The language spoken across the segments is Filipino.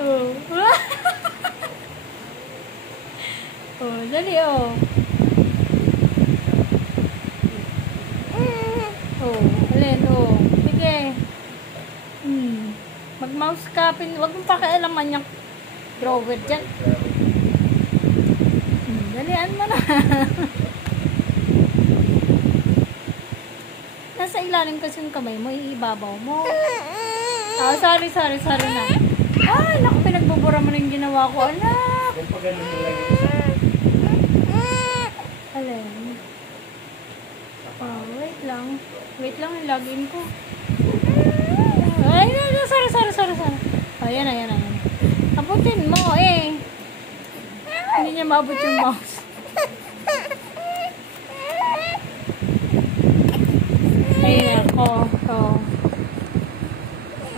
Oh. Oh, dali oh. Oh, alin oh. Sige. Mag-mouse ka. Huwag mong pakialaman yung drawer dyan. Dalian mo na. Nasa ilalim kasi yung kamay mo, iibabaw mo. Oh, sorry na. Ay, naku, pinagbubura mo na yung ginawa ko, anak. Alin? Oh, wait lang, ilagin ko. Ay, sorry. Oh, yan na. Abutin mo, eh. Hindi niya maabot yung mouse. Ayan, oh.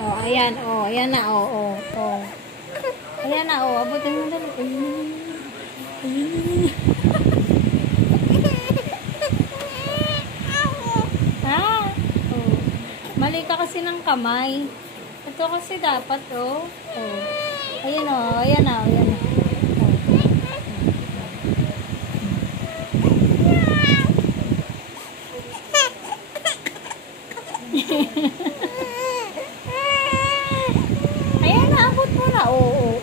Oh, ayan na, oh. Ayan na, oh, abutin mo dali. Ah, oh. Mali ka kasi ng kamay. Ito kasi dapat, oh. Ayan na. Ayan na, abot mo na. Oh.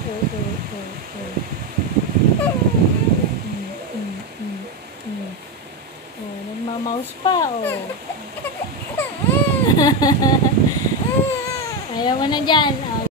Nagmamouse pa, oh. Ayaw mo na dyan, oh.